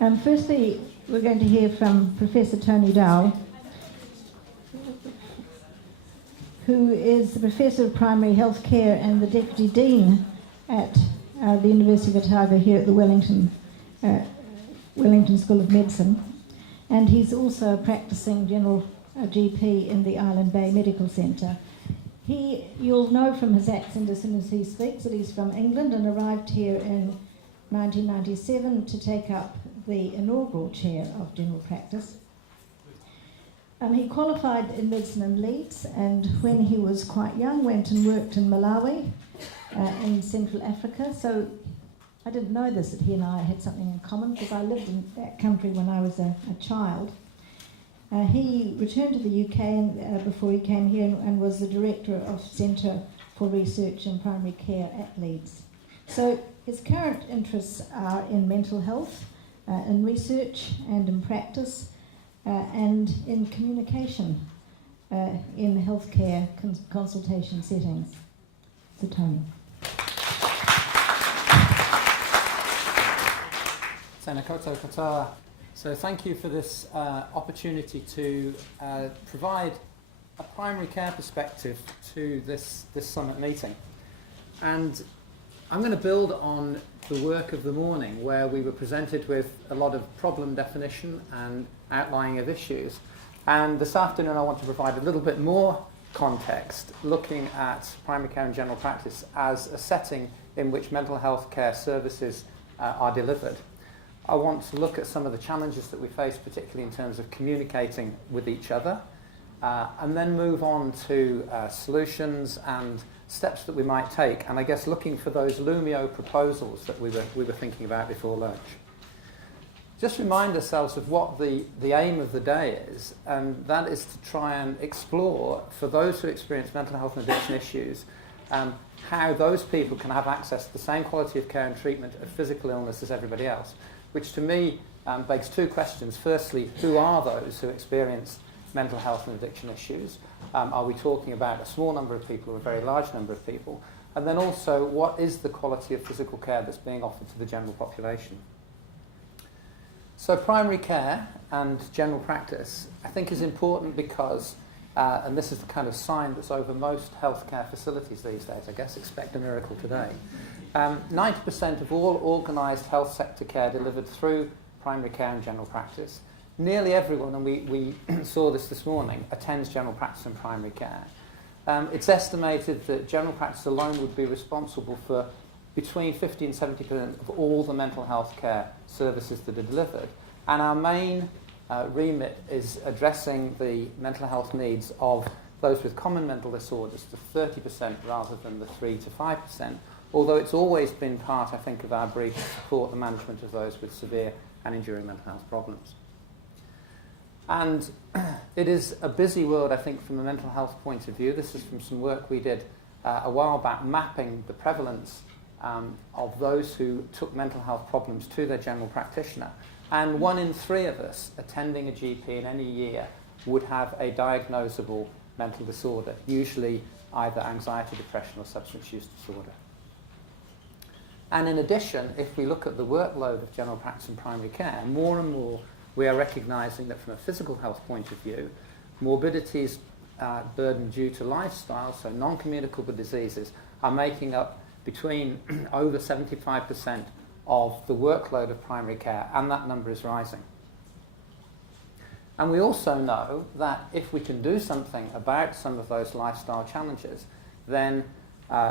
Firstly, we're going to hear from Professor Tony Dowell, who is the Professor of Primary Health Care and the Deputy Dean at the University of Otago here at the Wellington School of Medicine. And he's also a practicing general GP in the Island Bay Medical Centre. You'll know from his accent as soon as he speaks that he's from England and arrived here in 1997 to take up the inaugural chair of general practice. He qualified in medicine in Leeds, and when he was quite young went and worked in Malawi in Central Africa. So I didn't know this, that he and I had something in common, because I lived in that country when I was a child. He returned to the UK before he came here and was the director of Centre for Research in Primary Care at Leeds. So his current interests are in mental health, in research and in practice, and in communication in healthcare consultation settings. So Tony. Tēnā koutou katoa. So thank you for this opportunity to provide a primary care perspective to this summit meeting. And I'm going to build on the work of the morning, where we were presented with a lot of problem definition and outlining of issues. And this afternoon I want to provide a little bit more context, looking at primary care and general practice as a setting in which mental health care services are delivered. I want to look at some of the challenges that we face, particularly in terms of communicating with each other, and then move on to solutions and steps that we might take, and I guess looking for those Lumio proposals that we were thinking about before lunch. Just remind ourselves of what the aim of the day is, and that is to try and explore, for those who experience mental health and addiction issues, how those people can have access to the same quality of care and treatment of physical illness as everybody else, which to me begs two questions. Firstly, who are those who experience mental health and addiction issues? Are we talking about a small number of people or a very large number of people? And then also, what is the quality of physical care that's being offered to the general population? So primary care and general practice, I think, is important because, and this is the kind of sign that's over most healthcare facilities these days, I guess, expect a miracle today. 90% of all organised health sector care delivered through primary care and general practice. Nearly everyone, and we saw this morning, attends general practice and primary care. It's estimated that general practice alone would be responsible for between 50 and 70% of all the mental health care services that are delivered. And our main remit is addressing the mental health needs of those with common mental disorders to 30% rather than the 3 to 5%, although it's always been part, I think, of our brief to support the management of those with severe and enduring mental health problems. And it is a busy world, I think, from a mental health point of view. This is from some work we did a while back, mapping the prevalence of those who took mental health problems to their general practitioner. And 1 in 3 of us attending a GP in any year would have a diagnosable mental disorder, usually either anxiety, depression, or substance use disorder. And in addition, if we look at the workload of general practice and primary care, more and more we are recognising that from a physical health point of view, morbidities burdened due to lifestyle, so non-communicable diseases, are making up between over 75% of the workload of primary care, and that number is rising. And we also know that if we can do something about some of those lifestyle challenges, then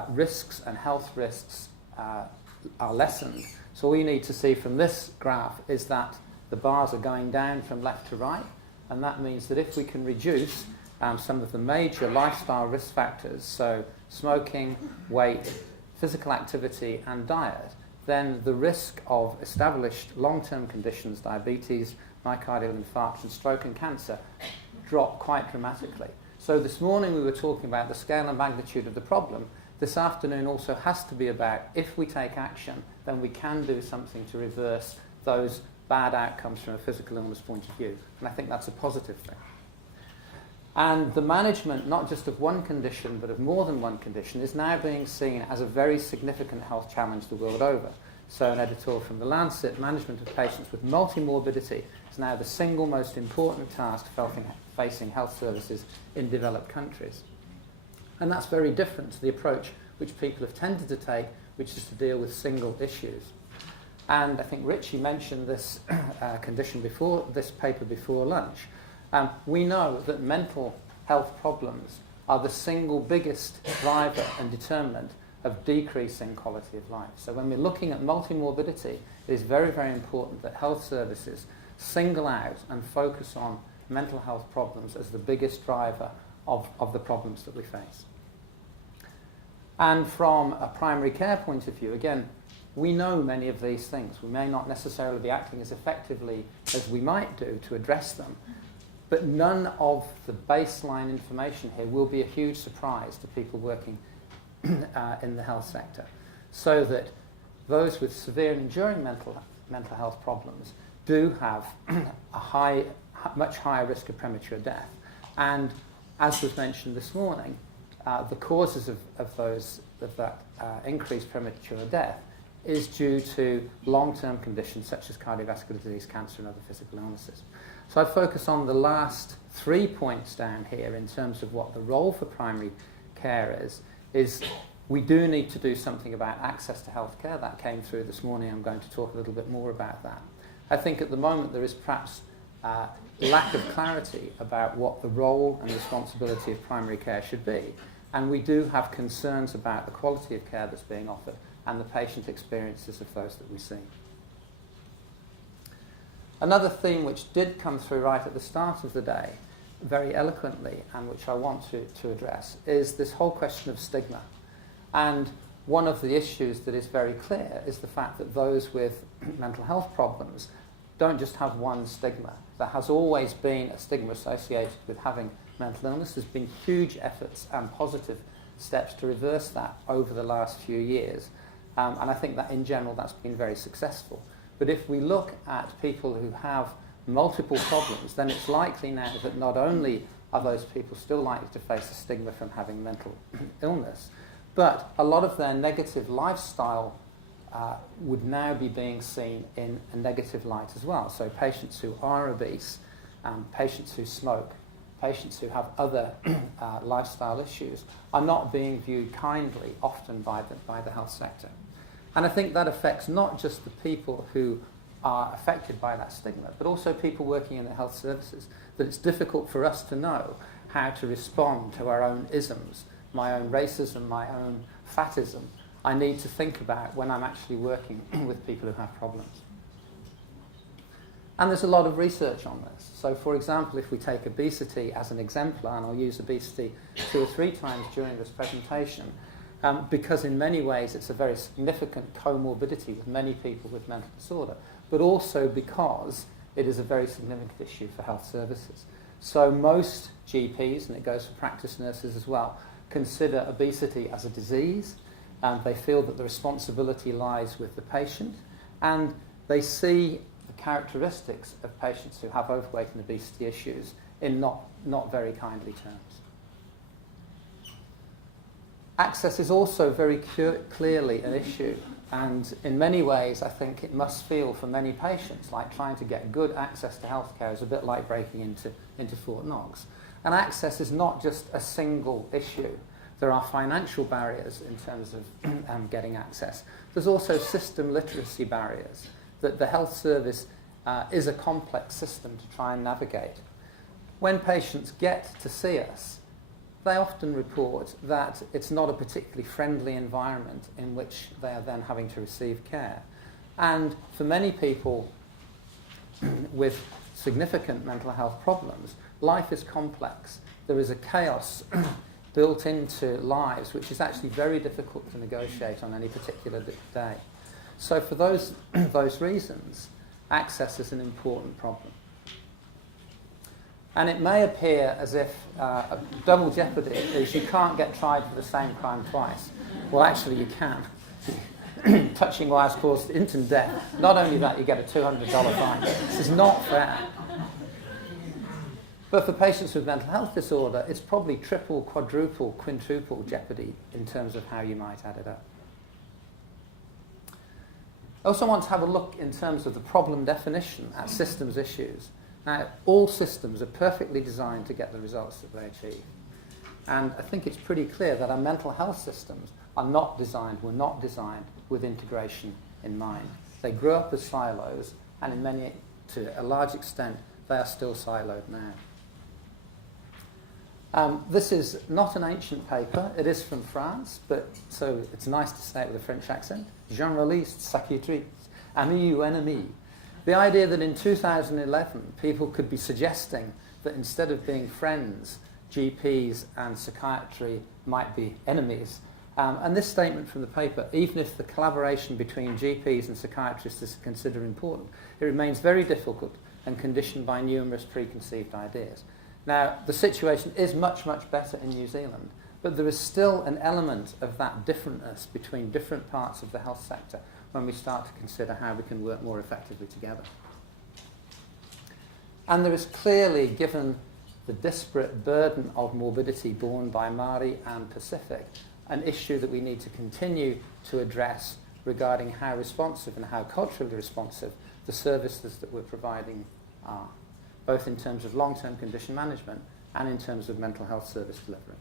risks and health risks are lessened. So all you need to see from this graph is that the bars are going down from left to right, and that means that if we can reduce some of the major lifestyle risk factors, so smoking, weight, physical activity and diet, then the risk of established long-term conditions, diabetes, myocardial infarction, stroke and cancer, drop quite dramatically. So this morning we were talking about the scale and magnitude of the problem. This afternoon also has to be about, if we take action, then we can do something to reverse those bad outcomes from a physical illness point of view. And I think that's a positive thing. And the management, not just of one condition, but of more than one condition, is now being seen as a very significant health challenge the world over. So an editorial from The Lancet, management of patients with multimorbidity is now the single most important task facing health services in developed countries. And that's very different to the approach which people have tended to take, which is to deal with single issues. And I think Richie mentioned this condition before, this paper before lunch. We know that mental health problems are the single biggest driver and determinant of decreasing quality of life. So when we're looking at multimorbidity, it is very, very important that health services single out and focus on mental health problems as the biggest driver of the problems that we face. And from a primary care point of view, again, we know many of these things. We may not necessarily be acting as effectively as we might do to address them, but none of the baseline information here will be a huge surprise to people working in the health sector, so that those with severe and enduring mental health problems do have a much higher risk of premature death. And as was mentioned this morning, the causes of that increased premature death is due to long-term conditions such as cardiovascular disease, cancer, and other physical illnesses. So I focus on the last 3 points down here in terms of what the role for primary care is we do need to do something about access to healthcare. That came through this morning. I'm going to talk a little bit more about that. I think at the moment there is perhaps lack of clarity about what the role and responsibility of primary care should be. And we do have concerns about the quality of care that's being offered and the patient experiences of those that we see. Another theme which did come through right at the start of the day, very eloquently, and which I want to address, is this whole question of stigma. And one of the issues that is very clear is the fact that those with mental health problems don't just have one stigma. There has always been a stigma associated with having mental illness. There's been huge efforts and positive steps to reverse that over the last few years. And I think that in general that's been very successful. But if we look at people who have multiple problems, then it's likely now that not only are those people still likely to face a stigma from having mental illness, but a lot of their negative lifestyle would now be being seen in a negative light as well. So patients who are obese, patients who smoke, patients who have other lifestyle issues are not being viewed kindly often by the health sector. And I think that affects not just the people who are affected by that stigma, but also people working in the health services, that it's difficult for us to know how to respond to our own isms, my own racism, my own fatism. I need to think about when I'm actually working with people who have problems. And there's a lot of research on this. So, for example, if we take obesity as an exemplar, and I'll use obesity 2 or 3 times during this presentation, because in many ways it's a very significant comorbidity with many people with mental disorder, but also because it is a very significant issue for health services. So most GPs, and it goes for practice nurses as well, consider obesity as a disease, and they feel that the responsibility lies with the patient, and they see the characteristics of patients who have overweight and obesity issues in not very kindly terms. Access is also very clearly an issue, and in many ways I think it must feel for many patients like trying to get good access to healthcare is a bit like breaking into Fort Knox. And access is not just a single issue. There are financial barriers in terms of getting access. There's also system literacy barriers, that the health service is a complex system to try and navigate. When patients get to see us, they often report that it's not a particularly friendly environment in which they are then having to receive care. And for many people with significant mental health problems, life is complex. There is a chaos built into lives which is actually very difficult to negotiate on any particular day. So for those reasons, access is an important problem. And it may appear as if double jeopardy is you can't get tried for the same crime twice. Well, actually you can. Touching wires caused instant death. Not only that, you get a $200 fine. This is not fair. But for patients with mental health disorder, it's probably triple, quadruple, quintuple jeopardy in terms of how you might add it up. I also want to have a look in terms of the problem definition at systems issues. Now, all systems are perfectly designed to get the results that they achieve. And I think it's pretty clear that our mental health systems were not designed with integration in mind. They grew up as silos, and to a large extent, they are still siloed now. This is not an ancient paper. It is from France, so it's nice to say it with a French accent. Généraliste, psychiatrique, ami ou ennemi. The idea that in 2011 people could be suggesting that instead of being friends, GPs and psychiatry might be enemies. And this statement from the paper, even if the collaboration between GPs and psychiatrists is considered important, it remains very difficult and conditioned by numerous preconceived ideas. Now, the situation is much, much better in New Zealand, but there is still an element of that differentness between different parts of the health sector when we start to consider how we can work more effectively together. And there is clearly, given the disparate burden of morbidity borne by Māori and Pacific, an issue that we need to continue to address regarding how responsive and how culturally responsive the services that we're providing are, both in terms of long-term condition management and in terms of mental health service delivery.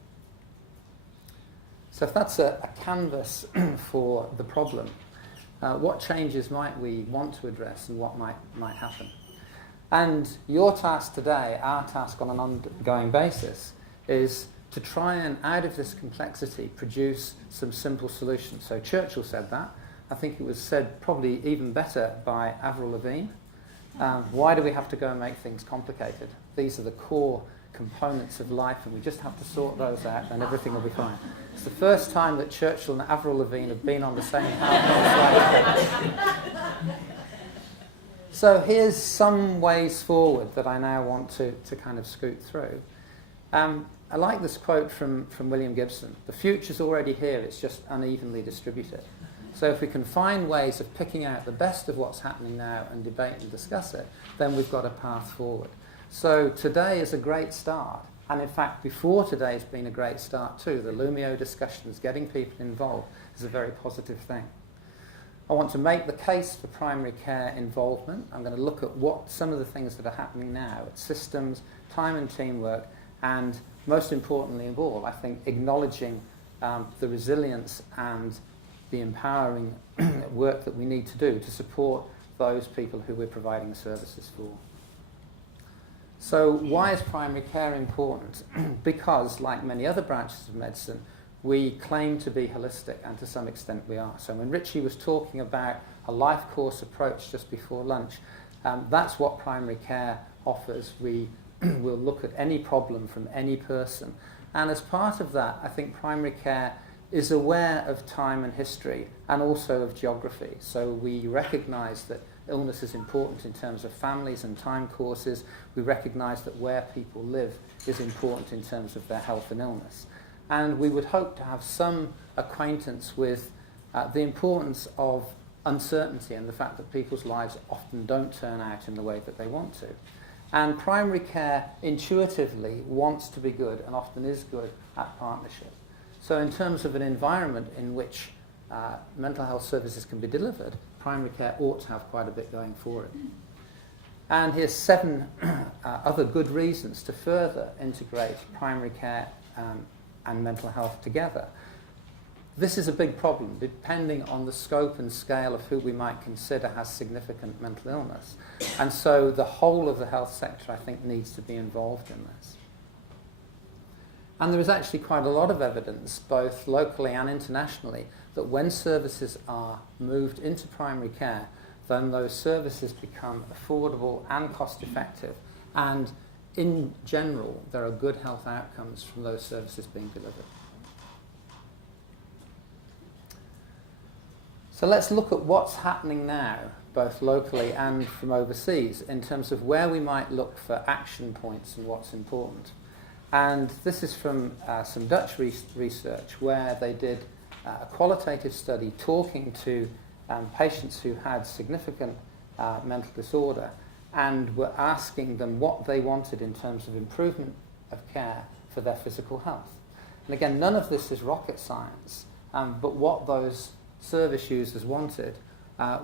So if that's a canvas for the problem, what changes might we want to address and what might happen? And your task today, our task on an ongoing basis, is to try and, out of this complexity, produce some simple solutions. So Churchill said that. I think it was said probably even better by Avril Lavigne. Why do we have to go and make things complicated? These are the core components of life, and we just have to sort those out and everything will be fine. It's the first time that Churchill and Avril Lavigne have been on the same slide. So here's some ways forward that I now want to kind of scoot through. I like this quote from William Gibson. The future's already here, it's just unevenly distributed. So if we can find ways of picking out the best of what's happening now and debate and discuss it, then we've got a path forward. So today is a great start. And in fact, before today's been a great start too. The Lumio discussions, getting people involved, is a very positive thing. I want to make the case for primary care involvement. I'm going to look at what some of the things that are happening now, at systems, time and teamwork, and most importantly of all, I think acknowledging the resilience and the empowering work that we need to do to support those people who we're providing services for. So why is primary care important? Because, like many other branches of medicine, we claim to be holistic, and to some extent we are. So when Richie was talking about a life course approach just before lunch, that's what primary care offers. We will look at any problem from any person. And as part of that, I think primary care is aware of time and history and also of geography. So we recognise that illness is important in terms of families and time courses. We recognise that where people live is important in terms of their health and illness. And we would hope to have some acquaintance with the importance of uncertainty and the fact that people's lives often don't turn out in the way that they want to. And primary care intuitively wants to be good and often is good at partnership. So in terms of an environment in which mental health services can be delivered, primary care ought to have quite a bit going for it. And here's 7 other good reasons to further integrate primary care and mental health together. This is a big problem, depending on the scope and scale of who we might consider has significant mental illness. And so the whole of the health sector, I think, needs to be involved in this. And there is actually quite a lot of evidence, both locally and internationally, that when services are moved into primary care, then those services become affordable and cost-effective. And in general, there are good health outcomes from those services being delivered. So let's look at what's happening now, both locally and from overseas, in terms of where we might look for action points and what's important. And this is from some Dutch research where they did a qualitative study talking to patients who had significant mental disorder and were asking them what they wanted in terms of improvement of care for their physical health. And again, none of this is rocket science, but what those service users wanted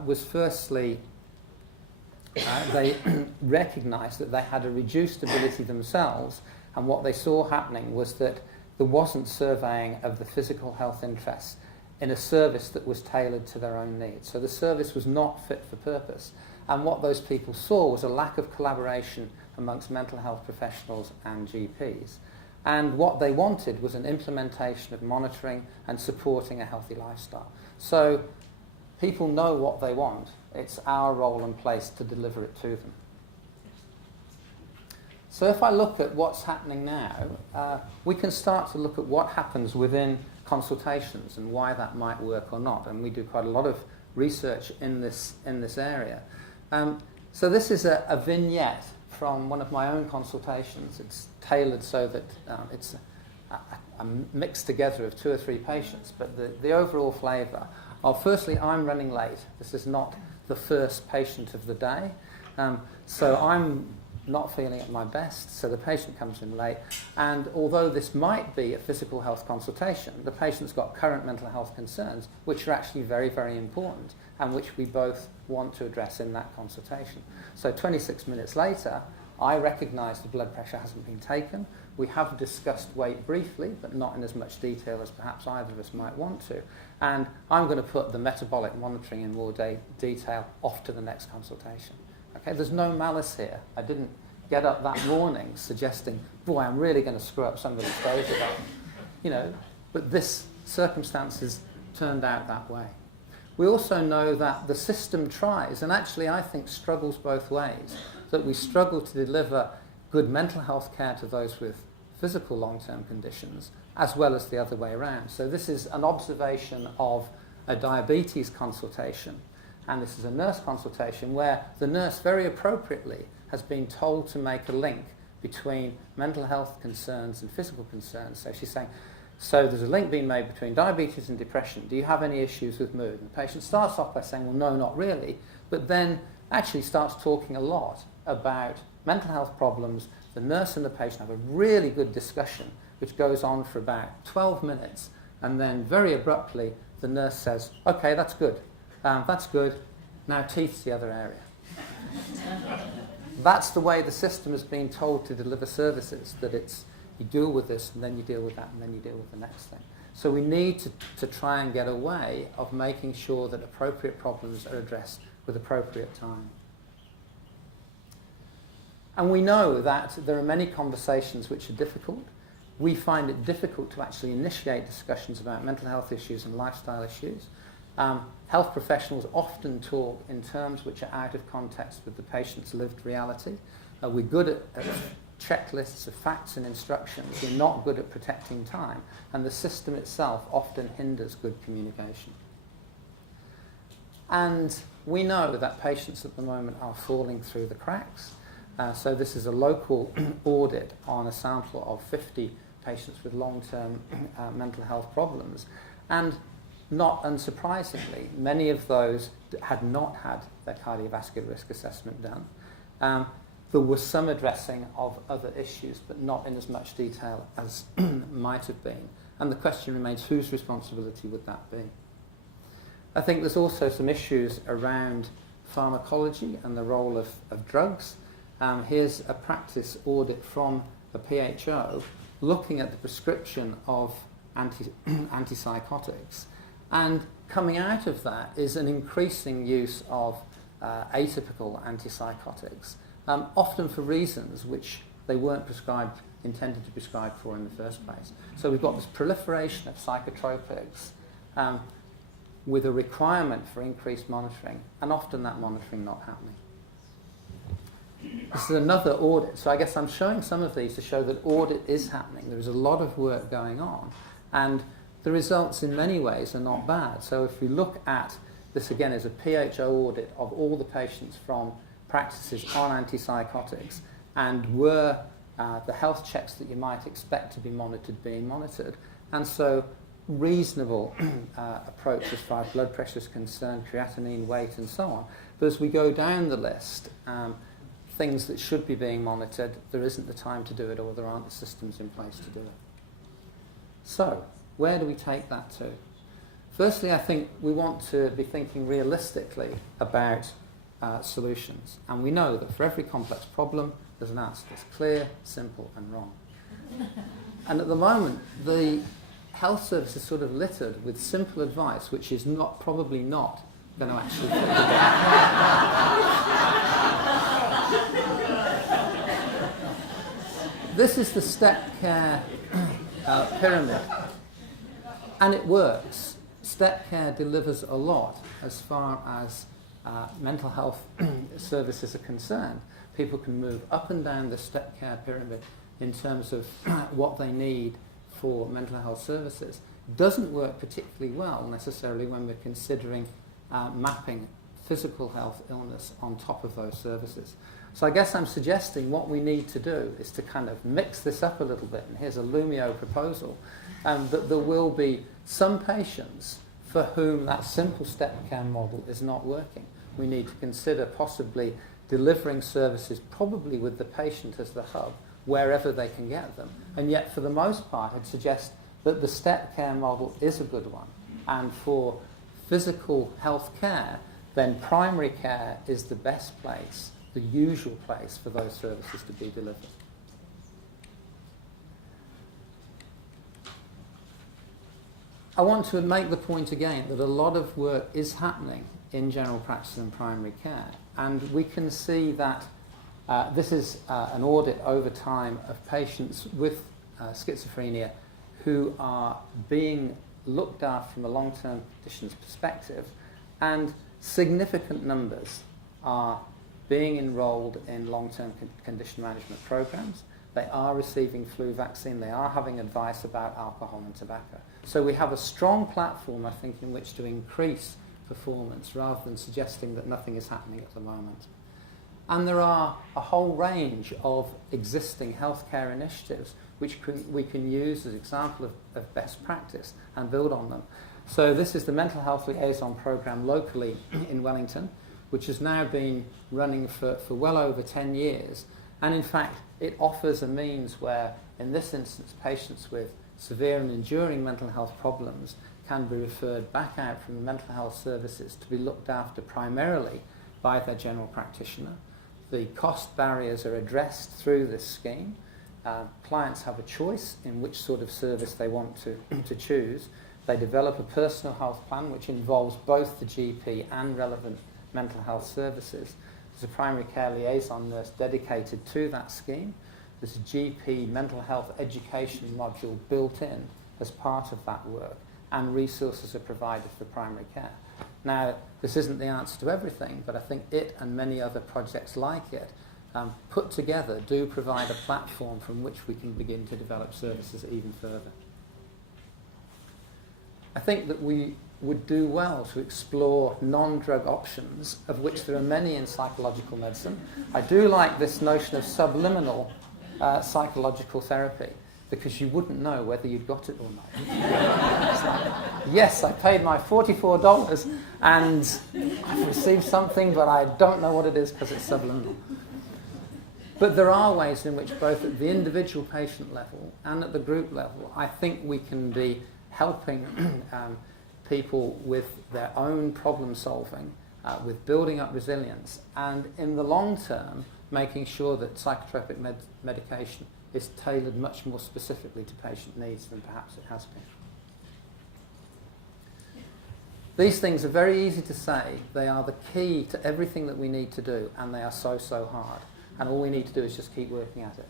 was firstly they recognised that they had a reduced ability themselves, and what they saw happening was that there wasn't surveying of the physical health interests in a service that was tailored to their own needs. So the service was not fit for purpose. And what those people saw was a lack of collaboration amongst mental health professionals and GPs. And what they wanted was an implementation of monitoring and supporting a healthy lifestyle. So people know what they want. It's our role and place to deliver it to them. So if I look at what's happening now, we can start to look at what happens within consultations and why that might work or not. And we do quite a lot of research in this area. So this is a vignette from one of my own consultations. It's tailored so that it's a mix together of 2 or 3 patients, but the overall flavour of, firstly, I'm running late. This is not the first patient of the day, so I'm not feeling at my best, so the patient comes in late, and although this might be a physical health consultation, the patient's got current mental health concerns which are actually very, very important and which we both want to address in that consultation. So 26 minutes later, I recognise the blood pressure hasn't been taken. We have discussed weight briefly, but not in as much detail as perhaps either of us might want to. And I'm going to put the metabolic monitoring in more detail off to the next consultation. Okay, there's no malice here. I didn't get up that morning suggesting, boy, I'm really going to screw up somebody's exposure diet. You know, but this circumstances turned out that way. We also know that the system tries, and actually I think struggles both ways, that we struggle to deliver good mental health care to those with physical long-term conditions, as well as the other way around. So this is an observation of a diabetes consultation, and this is a nurse consultation where the nurse very appropriately has been told to make a link between mental health concerns and physical concerns. So she's saying, so there's a link being made between diabetes and depression. Do you have any issues with mood? And the patient starts off by saying, well, no, not really, but then actually starts talking a lot about mental health problems. The nurse and the patient have a really good discussion, which goes on for about 12 minutes, and then very abruptly the nurse says, okay, that's good, now teeth's the other area. That's the way the system has been told to deliver services, that it's you deal with this, and then you deal with that, and then you deal with the next thing. So we need to try and get a way of making sure that appropriate problems are addressed with appropriate time. And we know that there are many conversations which are difficult. We find it difficult to actually initiate discussions about mental health issues and lifestyle issues. Health professionals often talk in terms which are out of context with the patient's lived reality. We're good at checklists of facts and instructions. We're not good at protecting time, and the system itself often hinders good communication. And we know that patients at the moment are falling through the cracks. So this is a local audit on a sample of 50 patients with long-term mental health problems. And not unsurprisingly, many of those had not had their cardiovascular risk assessment done. There was some addressing of other issues, but not in as much detail as might have been. And the question remains, whose responsibility would that be? I think there's also some issues around pharmacology and the role of drugs. Here's a practice audit from a PHO looking at the prescription of antipsychotics. And coming out of that is an increasing use of atypical antipsychotics, often for reasons which they weren't intended to prescribe for in the first place. So we've got this proliferation of psychotropics with a requirement for increased monitoring, and often that monitoring not happening. This is another audit. So I guess I'm showing some of these to show that audit is happening. There is a lot of work going on, and the results in many ways are not bad. So if we look at this again as a PHO audit of all the patients from practices on antipsychotics, and were the health checks that you might expect to be monitored being monitored, and so reasonable approach as far as blood pressure is concerned, creatinine, weight and so on. But as we go down the list, things that should be being monitored, there isn't the time to do it, or there aren't the systems in place to do it. So, where do we take that to? Firstly, I think we want to be thinking realistically about solutions. And we know that for every complex problem, there's an answer that's clear, simple, and wrong. And at the moment, the health service is sort of littered with simple advice, which is probably not going to actually fit the This is the step care pyramid, and it works. Step care delivers a lot as far as mental health services are concerned. People can move up and down the step care pyramid in terms of what they need for mental health services. It doesn't work particularly well necessarily when we're considering mapping physical health illness on top of those services. So I guess I'm suggesting what we need to do is to kind of mix this up a little bit, and here's a Lumio proposal, that there will be some patients for whom that simple step care model is not working. We need to consider possibly delivering services probably with the patient as the hub, wherever they can get them. And yet for the most part I'd suggest that the step care model is a good one. And for physical health care, then primary care is the best place, the usual place for those services to be delivered. I want to make the point again that a lot of work is happening in general practice and primary care, and we can see that this is an audit over time of patients with schizophrenia who are being looked after from a long-term conditions perspective, and significant numbers are being enrolled in long-term condition management programs. They are receiving flu vaccine. They are having advice about alcohol and tobacco. So we have a strong platform, I think, in which to increase performance rather than suggesting that nothing is happening at the moment. And there are a whole range of existing healthcare initiatives which we can use as an example of best practice and build on them. So this is the Mental Health Liaison Programme locally in Wellington, which has now been running for well over 10 years. And in fact, it offers a means where, in this instance, patients with severe and enduring mental health problems can be referred back out from the mental health services to be looked after primarily by their general practitioner. The cost barriers are addressed through this scheme. Clients have a choice in which sort of service they want to choose. They develop a personal health plan which involves both the GP and relevant mental health services. There's a primary care liaison nurse dedicated to that scheme. There's a GP mental health education module built in as part of that work, and resources are provided for primary care. Now, this isn't the answer to everything, but I think it and many other projects like it put together do provide a platform from which we can begin to develop services even further. I think that we would do well to explore non-drug options, of which there are many in psychological medicine. I do like this notion of subliminal psychological therapy, because you wouldn't know whether you'd got it or not. It's like, yes, I paid my $44 and I've received something, but I don't know what it is because it's subliminal. But there are ways in which both at the individual patient level and at the group level, I think we can be helping people with their own problem solving, with building up resilience, and in the long term, making sure that psychotropic medication is tailored much more specifically to patient needs than perhaps it has been. These things are very easy to say. They are the key to everything that we need to do, and they are so hard. And all we need to do is just keep working at it.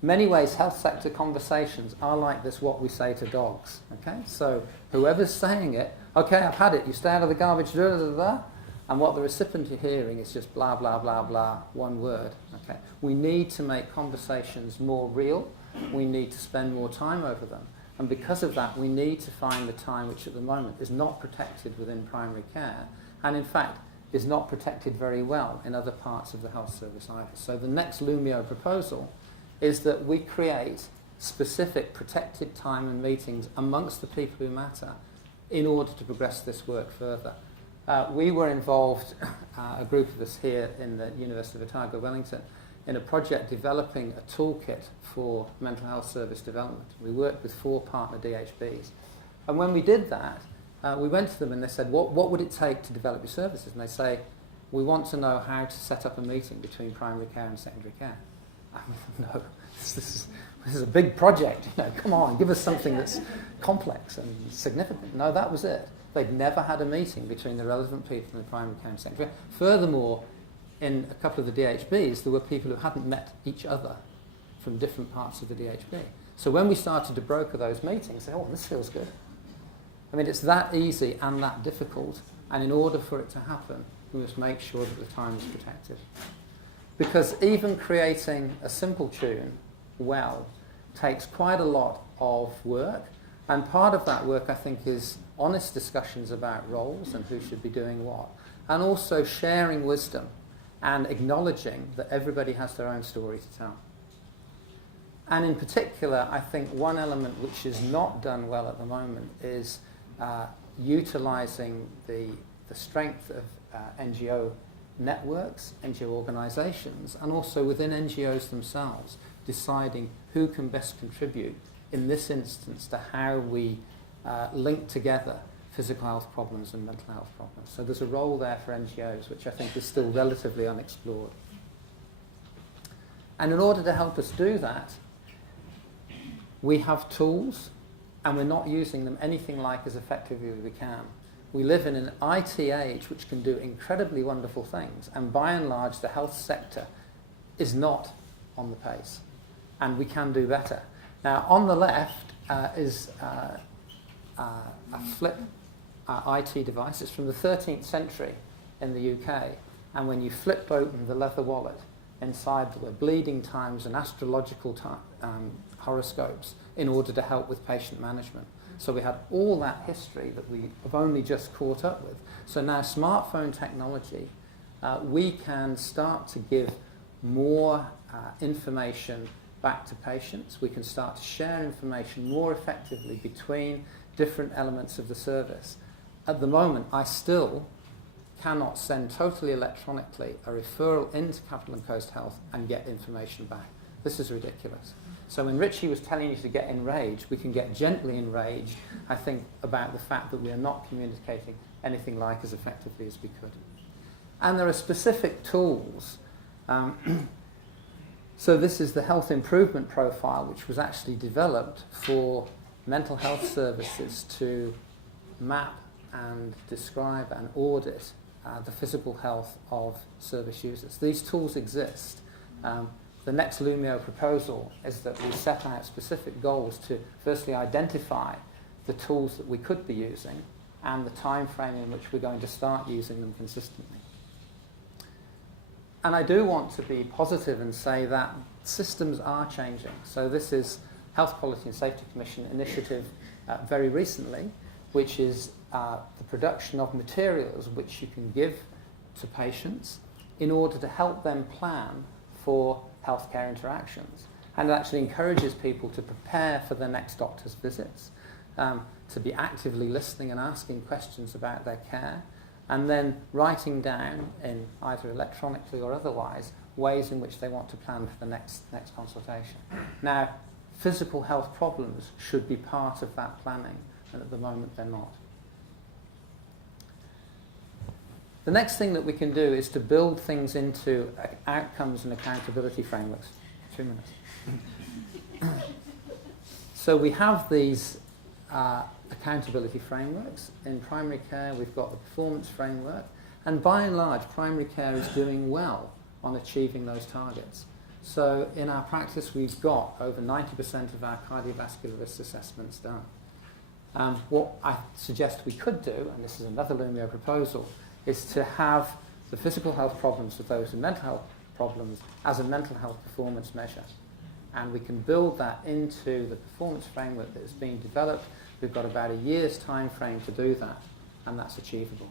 Many ways, health sector conversations are like this, what we say to dogs. Okay, so whoever's saying it, okay, I've had it, you stay out of the garbage, and what the recipient is hearing is just blah, blah, blah, blah, one word. Okay, we need to make conversations more real. We need to spend more time over them. And because of that, we need to find the time which at the moment is not protected within primary care, and in fact is not protected very well in other parts of the health service either. So the next Lumio proposal is that we create specific protected time and meetings amongst the people who matter in order to progress this work further. We were involved, a group of us here in the University of Otago, Wellington, in a project developing a toolkit for mental health service development. We worked with 4 partner DHBs. And when we did that, we went to them and they said, what would it take to develop your services? And they say, we want to know how to set up a meeting between primary care and secondary care. I mean, no, this is a big project. Come on, give us something that's complex and significant. No, that was it. They'd never had a meeting between the relevant people in primary care and secondary care. Furthermore, in a couple of the DHBs, there were people who hadn't met each other from different parts of the DHB. So when we started to broker those meetings, they said, oh, this feels good. I mean, it's that easy and that difficult, and in order for it to happen, we must make sure that the time is protected. Because even creating a simple tune well takes quite a lot of work, and part of that work, I think, is honest discussions about roles and who should be doing what, and also sharing wisdom and acknowledging that everybody has their own story to tell. And in particular, I think one element which is not done well at the moment is utilising the strength of NGO networks, NGO organisations, and also within NGOs themselves, deciding who can best contribute in this instance to how we link together physical health problems and mental health problems. So there's a role there for NGOs which I think is still relatively unexplored. And in order to help us do that, we have tools, and we're not using them anything like as effectively as we can. We live in an IT age which can do incredibly wonderful things, and by and large the health sector is not on the pace, and we can do better. Now on the left is a flip IT device. It's from the 13th century in the UK, and when you flipped open the leather wallet, inside there were bleeding times and astrological horoscopes in order to help with patient management. So we had all that history that we have only just caught up with. So now smartphone technology, we can start to give more information back to patients. We can start to share information more effectively between different elements of the service. At the moment, I still cannot send totally electronically a referral into Capital and Coast Health and get information back. This is ridiculous. So when Richie was telling you to get enraged, we can get gently enraged, I think, about the fact that we are not communicating anything like as effectively as we could. And there are specific tools. So this is the health improvement profile, which was actually developed for mental health services to map and describe and audit the physical health of service users. These tools exist. The next Lumio proposal is that we set out specific goals to firstly identify the tools that we could be using and the time frame in which we're going to start using them consistently. And I do want to be positive and say that systems are changing. So this is Health Quality and Safety Commission initiative very recently, which is the production of materials which you can give to patients in order to help them plan for healthcare interactions. And it actually encourages people to prepare for their next doctor's visits, to be actively listening and asking questions about their care, and then writing down in either electronically or otherwise ways in which they want to plan for the next consultation. Now, physical health problems should be part of that planning, and at the moment they're not. The next thing that we can do is to build things into outcomes and accountability frameworks. 2 minutes. So we have these accountability frameworks. In primary care, we've got the performance framework, and by and large, primary care is doing well on achieving those targets. So in our practice, we've got over 90% of our cardiovascular risk assessments done. What I suggest we could do, and this is another Lumio proposal, is to have the physical health problems of those with mental health problems as a mental health performance measure. And we can build that into the performance framework that is being developed. We've got about a year's time frame to do that, and that's achievable.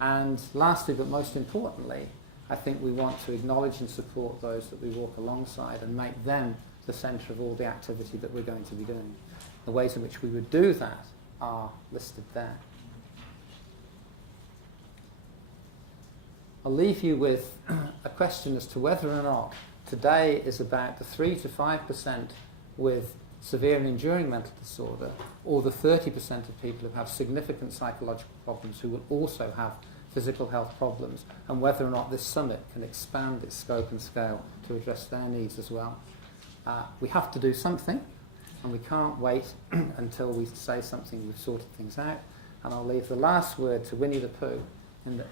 And lastly, but most importantly, I think we want to acknowledge and support those that we walk alongside and make them the centre of all the activity that we're going to be doing. The ways in which we would do that are listed there. I'll leave you with a question as to whether or not today is about the 3 to 5% with severe and enduring mental disorder, or the 30% of people who have significant psychological problems who will also have physical health problems, and whether or not this summit can expand its scope and scale to address their needs as well. We have to do something, and we can't wait until we say something, we've sorted things out. And I'll leave the last word to Winnie the Pooh.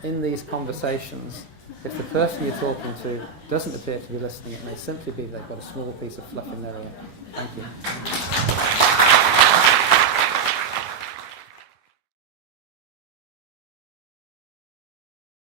In these conversations, if the person you're talking to doesn't appear to be listening, it may simply be they've got a small piece of fluff in their ear. Thank you.